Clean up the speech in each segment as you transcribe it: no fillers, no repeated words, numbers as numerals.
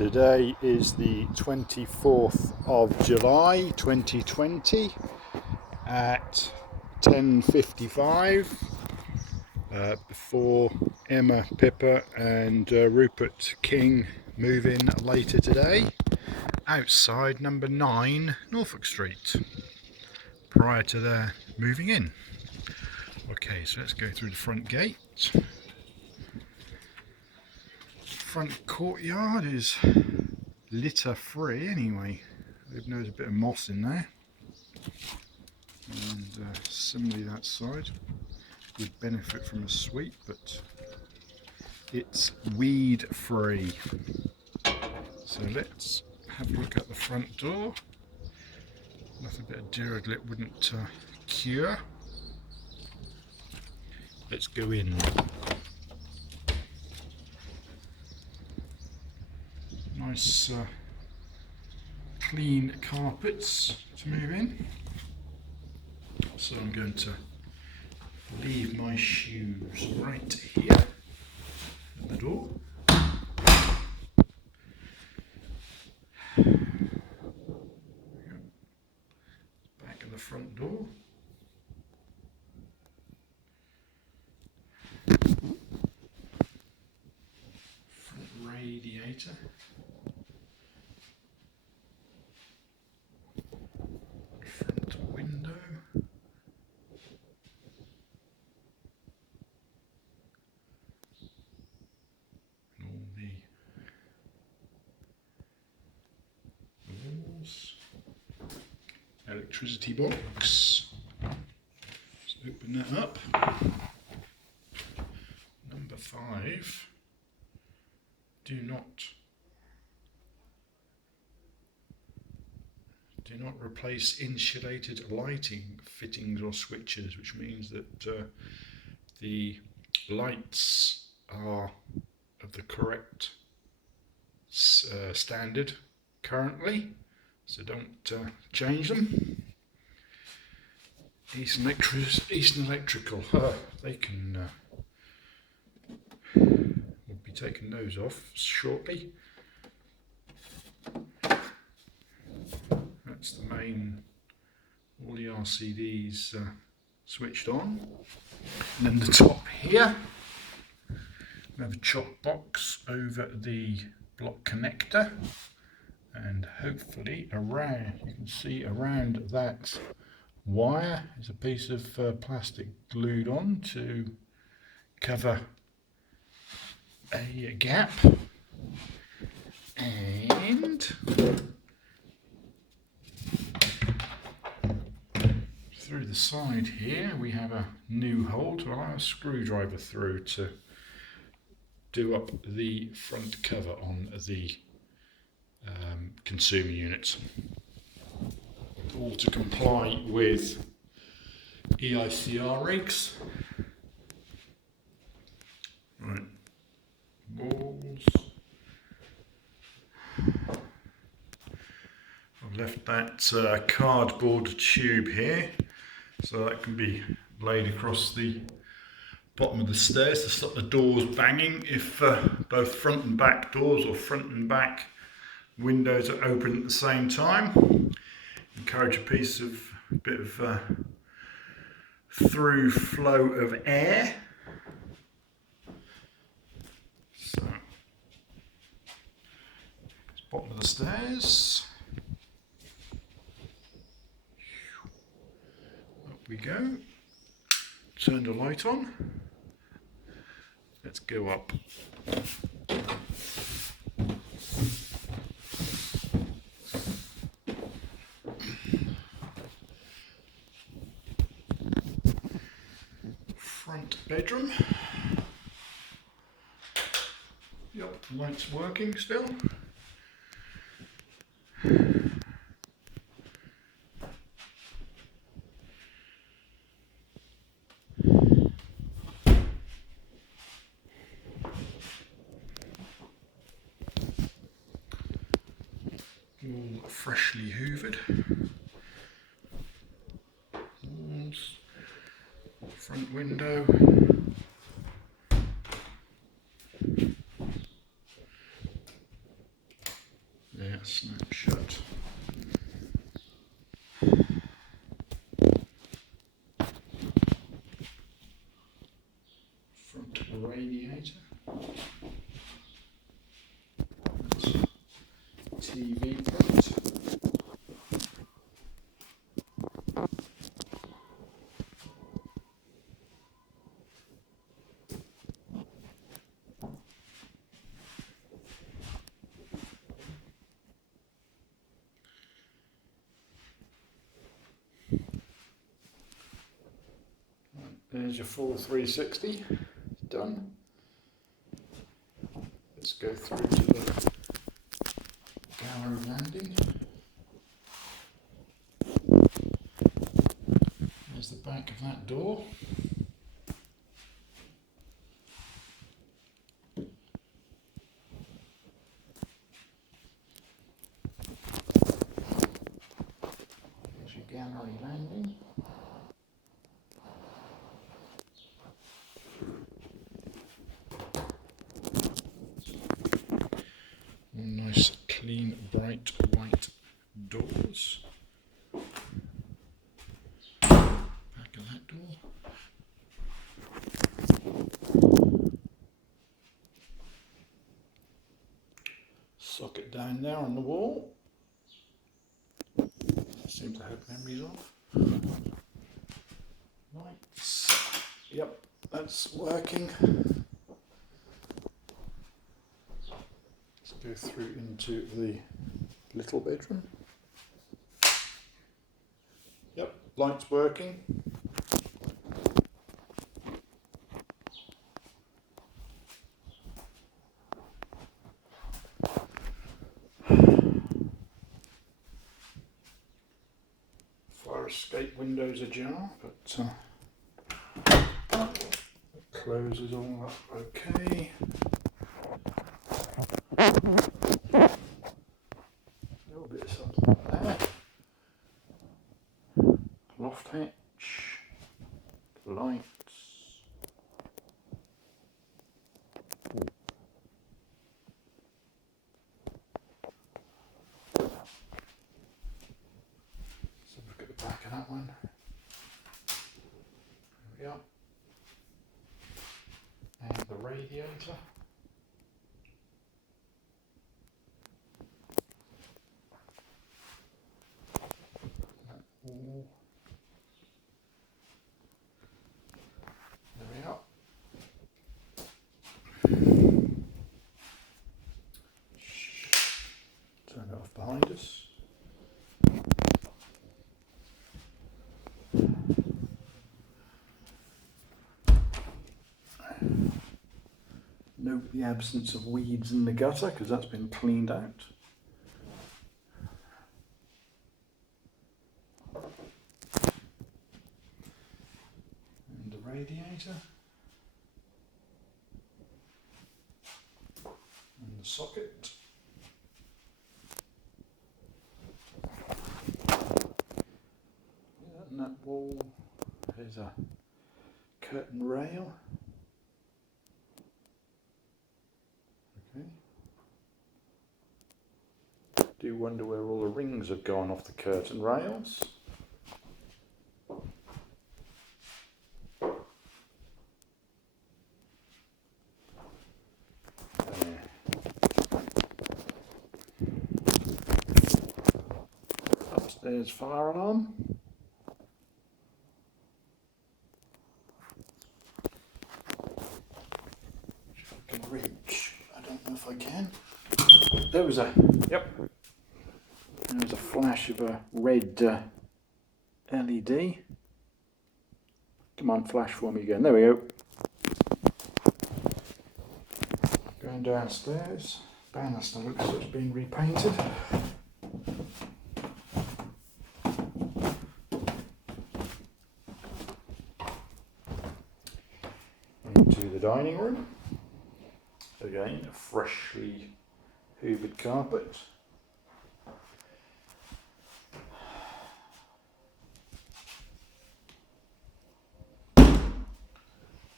Today is the 24th of July 2020 at 10:55 before Emma, Pippa and Rupert King move in later today outside number 9 Norfolk Street prior to their moving in. Okay, so let's go through the front gate. Front courtyard is litter free anyway. There's a bit of moss in there, and similarly that side would benefit from a sweep, but it's weed free. So let's have a look at the front door. Nothing but a Duraglit wouldn't cure. Let's go in. Nice clean carpets to move in. So I'm going to leave my shoes right here at the door. Back of the front door. Front radiator. Front window. And all the walls. Electricity box. Let's open that up. Number 5. Do not replace insulated lighting fittings or switches, which means that the lights are of the correct standard currently, so don't change them. Eastern Electrical, they can we'll be taking those off shortly. That's the main, all the RCDs switched on. And then the top here, we have a chop box over the block connector, and hopefully around, you can see around that wire is a piece of plastic glued on to cover a gap. And through the side here we have a new hole to allow a screwdriver through to do up the front cover on the consumer units, all to comply with EICR regs. Right, walls. I've left that cardboard tube here, so that can be laid across the bottom of the stairs to stop the doors banging if both front and back doors or front and back windows are open at the same time. Encourage a bit of through flow of air. So, bottom of the stairs. Up we go. Turn the light on. Let's go up. Front bedroom. Yep, light's working still. All freshly hoovered. Walls. Front window. snap shut. Front radiator. That's TV port. There's your full 360, done. Let's go through to the gallery landing. There's the back of that door. There's your gallery landing. Nice, clean, bright white doors. Back of that door. Socket down there on the wall. Seems to have memories of. Lights. Yep, that's working. Let's go through into the little bedroom. Yep, lights working. Fire escape windows ajar, but closes all up okay. A little bit of something there. Loft hatch, lights. Let's have a look at the back of that one. There we are. And the radiator. All. There we are. Turn it off behind us. Note the absence of weeds in the gutter because that's been cleaned out. And the radiator. And the socket. Yeah, and that wall, there's a curtain rail. Okay. Do wonder where all the rings have gone off the curtain rails. There. Upstairs fire alarm. If I can reach, I don't know if I can. There was a, yep. There was a flash of a red LED. Come on, flash for me again. There we go. Going downstairs. Banister looks like it's been repainted. Into the dining room. Again, a freshly hoovered carpet.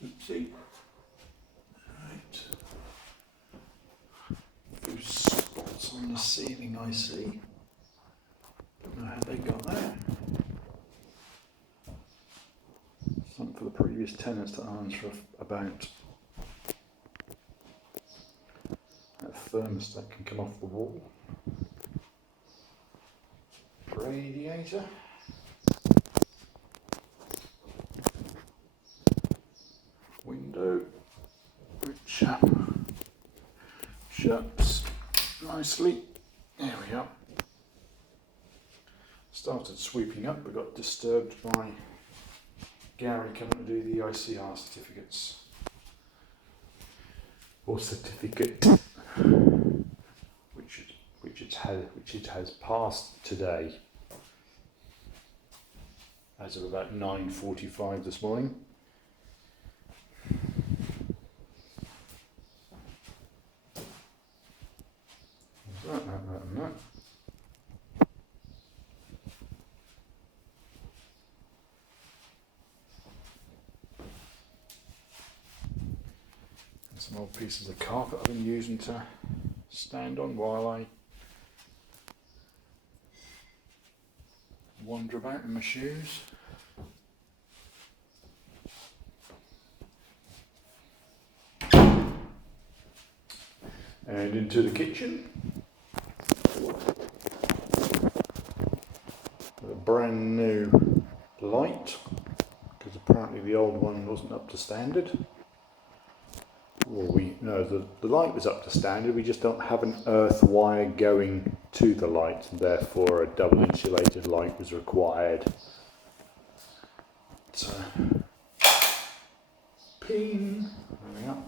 Oopsie. Right. A few spots on on the ceiling, I see. Don't know how they got there. Something for the previous tenants to answer about. That thermostat can come off the wall. Radiator. Window, which shuts nicely. There we are. Started sweeping up, but got disturbed by Gary coming to do the ICR certificates. Or certificate, which it has passed today, as of about 9:45 this morning. That. Some old pieces of carpet I've been using to stand on while I wander about in my shoes. And into the kitchen. A brand new light, because apparently the old one wasn't up to standard. Well, the light was up to standard, we just don't have an earth wire going to the light, and therefore a double insulated light was required. So, ping, there we are.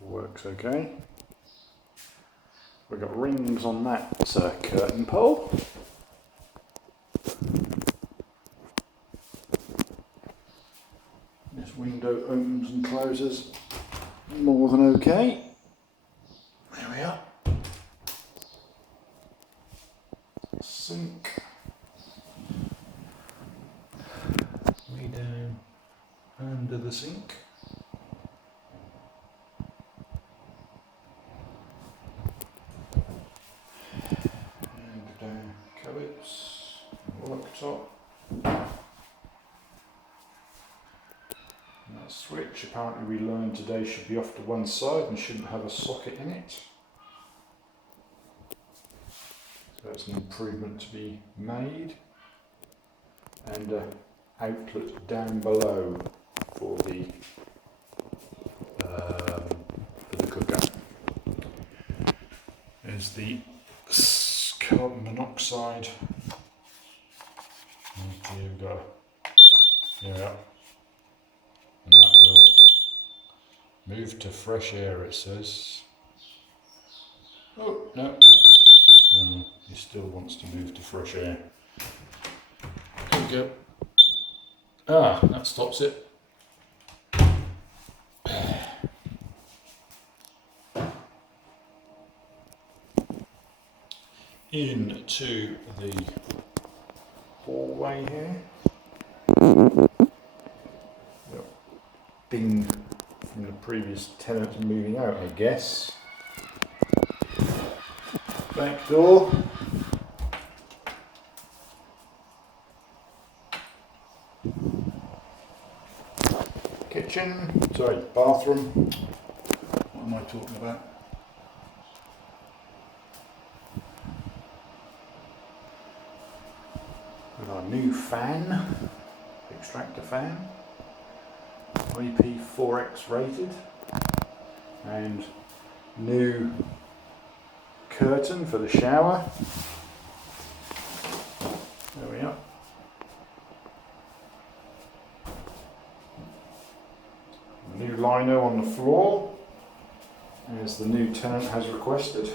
Works okay. We've got rings on that curtain pole. This window opens and closes more than okay. There we are. Sink. Way down under the sink. And down cupboards, worktop. That switch, apparently we learned today, should be off to one side and shouldn't have a socket in it. So that's an improvement to be made. And an outlet down below for the cooker. There's the carbon monoxide. Here we go. Here we are. And that will move to fresh air, it says. Oh, no, he still wants to move to fresh air. There we go. Ah, that stops it. Into the hallway here. Bing from the previous tenants moving out, I guess. Back door. Kitchen, sorry, bathroom. What am I talking about? With our new fan, extractor fan. IP4X rated, and new curtain for the shower. There we are. New lino on the floor, as the new tenant has requested.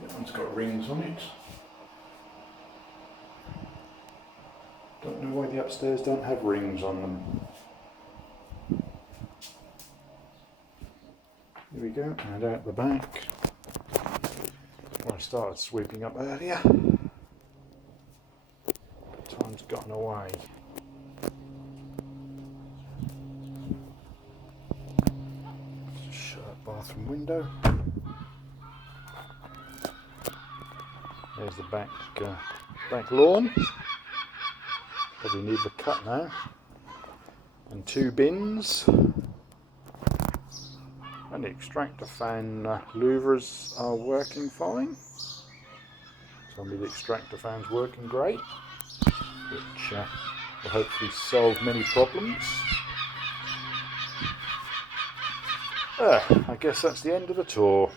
That one's got rings on it. Don't know why the upstairs don't have rings on them. There we go, and out the back. Well, I started sweeping up earlier. Time's gotten away. Shut that bathroom window. There's the back lawn. Probably need the cut now. And 2 bins. And the extractor fan louvers are working fine. Tell me the extractor fan's working great, which will hopefully solve many problems. I guess that's the end of the tour.